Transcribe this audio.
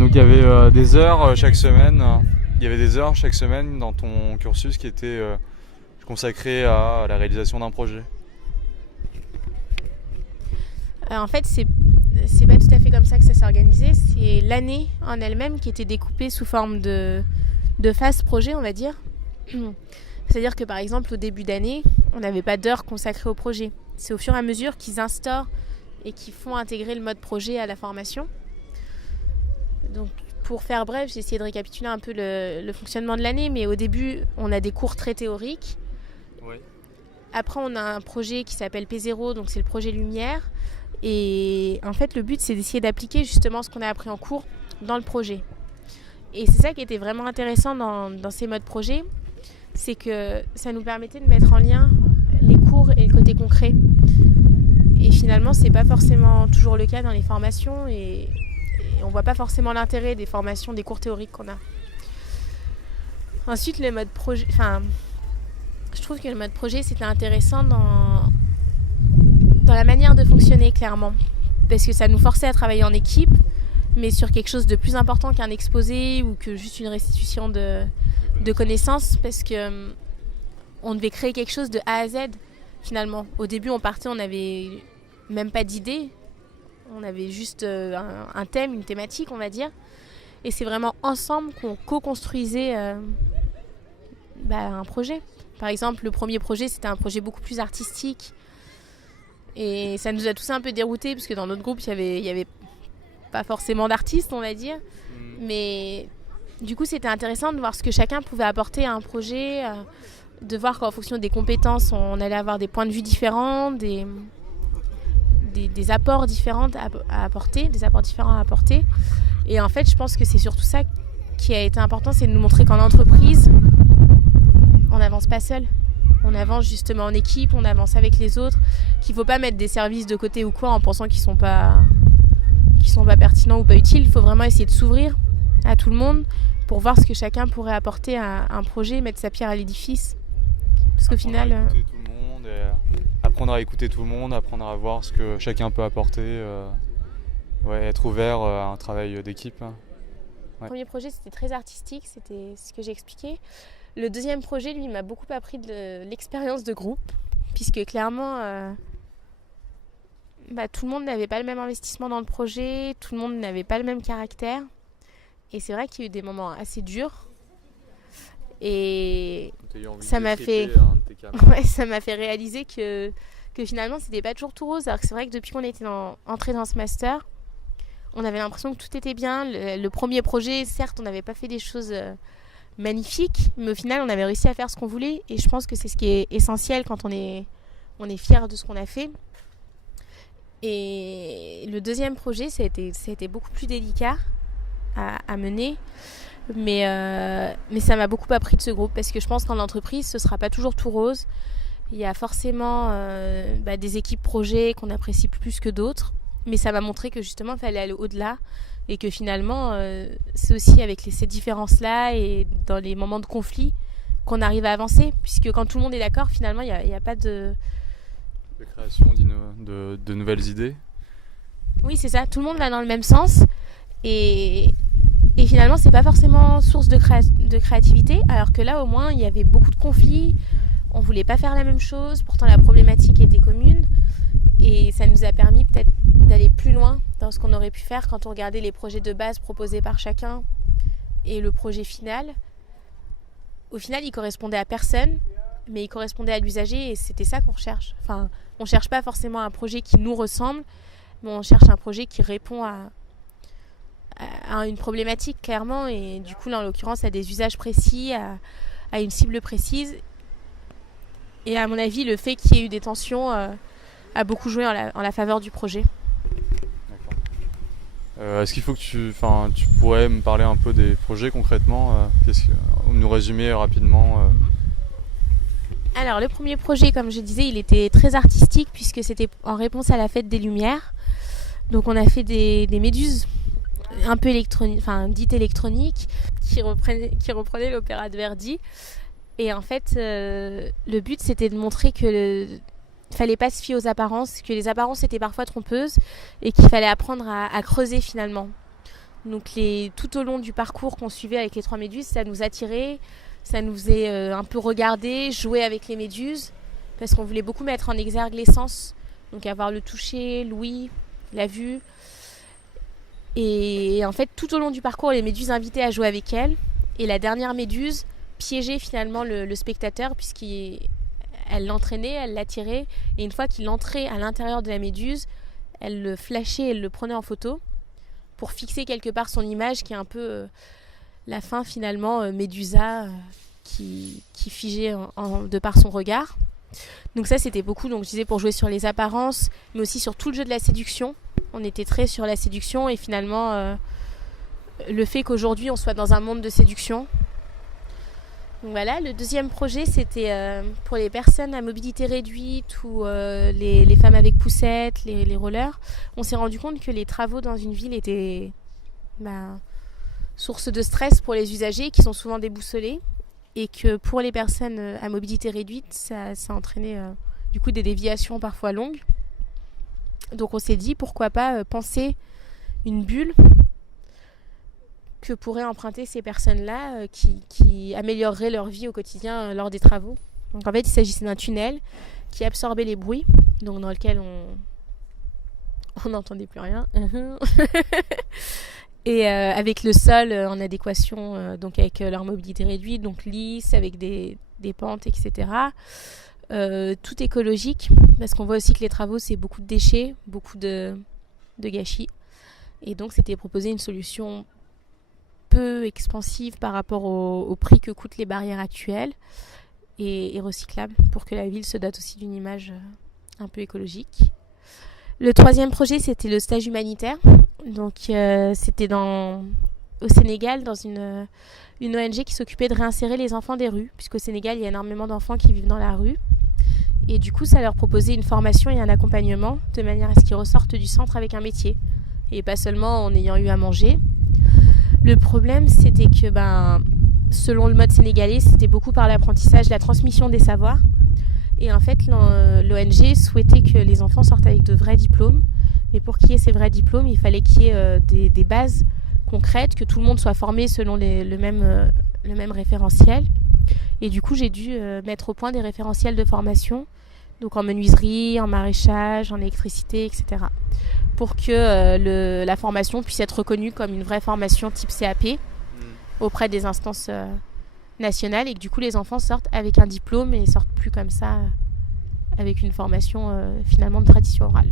Donc il y avait des heures chaque semaine. Il y avait des heures chaque semaine dans ton cursus qui étaient consacrées à la réalisation d'un projet. En fait, c'est pas tout à fait comme ça que ça s'est organisé. C'est l'année en elle-même qui était découpée sous forme de phases projet, on va dire. C'est-à-dire que par exemple, au début d'année, on n'avait pas d'heures consacrées au projet. C'est au fur et à mesure qu'ils instaurent et qu'ils font intégrer le mode projet à la formation. Donc, pour faire bref, j'ai essayé de récapituler un peu le fonctionnement de l'année, mais au début, on a des cours très théoriques. Oui. Après, on a un projet qui s'appelle P0, donc c'est le projet Lumière. Et en fait, le but, c'est d'essayer d'appliquer justement ce qu'on a appris en cours dans le projet. Et c'est ça qui était vraiment intéressant dans ces modes projet, c'est que ça nous permettait de mettre en lien les cours et le côté concret. Et finalement, c'est pas forcément toujours le cas dans les formations et on voit pas forcément l'intérêt des formations, des cours théoriques qu'on a. Ensuite, le mode projet, je trouve que le mode projet, c'était intéressant dans la manière de fonctionner, clairement. Parce que ça nous forçait à travailler en équipe, mais sur quelque chose de plus important qu'un exposé ou que juste une restitution de connaissances, parce que on devait créer quelque chose de A à Z, finalement. Au début, on partait, on n'avait même pas d'idée. On avait juste un thème, une thématique, on va dire. Et c'est vraiment ensemble qu'on co-construisait un projet. Par exemple, le premier projet, c'était un projet beaucoup plus artistique. Et ça nous a tous un peu déroutés, parce que dans notre groupe, il y avait pas forcément d'artistes, on va dire. Mais du coup, c'était intéressant de voir ce que chacun pouvait apporter à un projet, de voir qu'en fonction des compétences, on allait avoir des points de vue différents, des apports différents à apporter, des apports différents à apporter. Et en fait, je pense que c'est surtout ça qui a été important, c'est de nous montrer qu'en entreprise, on n'avance pas seul. On avance justement en équipe, on avance avec les autres, qu'il ne faut pas mettre des services de côté ou quoi en pensant qu'ils sont pas pertinents ou pas utiles. Il faut vraiment essayer de s'ouvrir à tout le monde pour voir ce que chacun pourrait apporter à un projet, mettre sa pierre à l'édifice. Parce qu'au final... Apprendre à écouter tout le monde, apprendre à voir ce que chacun peut apporter, être ouvert à un travail d'équipe. Ouais. Le premier projet, c'était très artistique, c'était ce que j'ai expliqué. Le deuxième projet, lui, m'a beaucoup appris de l'expérience de groupe, puisque clairement, tout le monde n'avait pas le même investissement dans le projet, tout le monde n'avait pas le même caractère. Et c'est vrai qu'il y a eu des moments assez durs. Et ça m'a fait réaliser que finalement, c'était pas toujours tout rose. Alors que c'est vrai que depuis qu'on était entré dans ce master, on avait l'impression que tout était bien. Le premier projet, certes, on n'avait pas fait des choses... magnifique, mais au final on avait réussi à faire ce qu'on voulait et je pense que c'est ce qui est essentiel quand on est fier de ce qu'on a fait. Et le deuxième projet, ça a été beaucoup plus délicat à mener, mais ça m'a beaucoup appris de ce groupe, parce que je pense qu'en entreprise ce sera pas toujours tout rose. Il y a forcément des équipes projets qu'on apprécie plus que d'autres, mais ça m'a montré que justement il fallait aller au-delà. Et que finalement, c'est aussi avec ces différences-là et dans les moments de conflit qu'on arrive à avancer. Puisque quand tout le monde est d'accord, finalement, il n'y a pas de... De création de nouvelles idées. Oui, c'est ça. Tout le monde va dans le même sens. Et finalement, c'est pas forcément source de créativité. Alors que là, au moins, il y avait beaucoup de conflits. On voulait pas faire la même chose. Pourtant, la problématique était commune. Et ça nous a permis peut-être d'aller plus loin dans ce qu'on aurait pu faire quand on regardait les projets de base proposés par chacun et le projet final. Au final, il correspondait à personne, mais il correspondait à l'usager et c'était ça qu'on recherche. Enfin, on ne cherche pas forcément un projet qui nous ressemble, mais on cherche un projet qui répond à une problématique, clairement. Et du coup, là, en l'occurrence, à des usages précis, à une cible précise. Et à mon avis, le fait qu'il y ait eu des tensions... a beaucoup joué en la faveur du projet. D'accord. Est-ce qu'il faut que tu pourrais me parler un peu des projets concrètement, nous résumer rapidement Alors le premier projet, comme je disais, il était très artistique puisque c'était en réponse à la fête des Lumières. Donc on a fait des méduses un peu dites électroniques qui reprenaient l'opéra de Verdi. Et en fait, le but c'était de montrer que il fallait pas se fier aux apparences, que les apparences étaient parfois trompeuses et qu'il fallait apprendre à creuser finalement. Donc tout au long du parcours qu'on suivait avec les 3 méduses, ça nous attirait, ça nous faisait un peu regarder, jouer avec les méduses, parce qu'on voulait beaucoup mettre en exergue les sens, donc avoir le toucher, l'ouïe, la vue. Et en fait, tout au long du parcours, les méduses invitaient à jouer avec elles. Et la dernière méduse piégeait finalement le spectateur, puisqu'elle l'entraînait, elle l'attirait. Et une fois qu'il entrait à l'intérieur de la méduse, elle le flashait, elle le prenait en photo pour fixer quelque part son image, qui est un peu la fin finalement Médusa, qui figeait de par son regard. Donc ça, c'était beaucoup, donc je disais, pour jouer sur les apparences, mais aussi sur tout le jeu de la séduction. On était très sur la séduction, et finalement le fait qu'aujourd'hui on soit dans un monde de séduction. Donc voilà, le deuxième projet, c'était pour les personnes à mobilité réduite ou les femmes avec poussettes, les rollers. On s'est rendu compte que les travaux dans une ville étaient source de stress pour les usagers, qui sont souvent déboussolés, et que pour les personnes à mobilité réduite, ça entraînait du coup des déviations parfois longues. Donc on s'est dit, pourquoi pas penser une bulle que pourraient emprunter ces personnes-là qui amélioreraient leur vie au quotidien lors des travaux. Donc en fait, il s'agissait d'un tunnel qui absorbait les bruits, donc dans lequel on n'entendait plus rien. Et avec le sol en adéquation, donc avec leur mobilité réduite, donc lisse, avec des pentes, etc. Tout écologique, parce qu'on voit aussi que les travaux, c'est beaucoup de déchets, beaucoup de gâchis. Et donc, c'était proposer une solution peu expansive par rapport au prix que coûtent les barrières actuelles et recyclable, pour que la ville se dote aussi d'une image un peu écologique. Le troisième projet, c'était le stage humanitaire. Donc c'était au Sénégal, dans une ONG qui s'occupait de réinsérer les enfants des rues, puisqu'au Sénégal, il y a énormément d'enfants qui vivent dans la rue. Et du coup, ça leur proposait une formation et un accompagnement, de manière à ce qu'ils ressortent du centre avec un métier, et pas seulement en ayant eu à manger. Le problème, c'était que, selon le mode sénégalais, c'était beaucoup par l'apprentissage, la transmission des savoirs. Et en fait, l'ONG souhaitait que les enfants sortent avec de vrais diplômes. Mais pour qu'il y ait ces vrais diplômes, il fallait qu'il y ait des bases concrètes, que tout le monde soit formé selon le même référentiel. Et du coup, j'ai dû mettre au point des référentiels de formation, donc en menuiserie, en maraîchage, en électricité, etc. Pour que la formation puisse être reconnue comme une vraie formation type CAP auprès des instances nationales, et que du coup les enfants sortent avec un diplôme et sortent plus comme ça avec une formation finalement de tradition orale.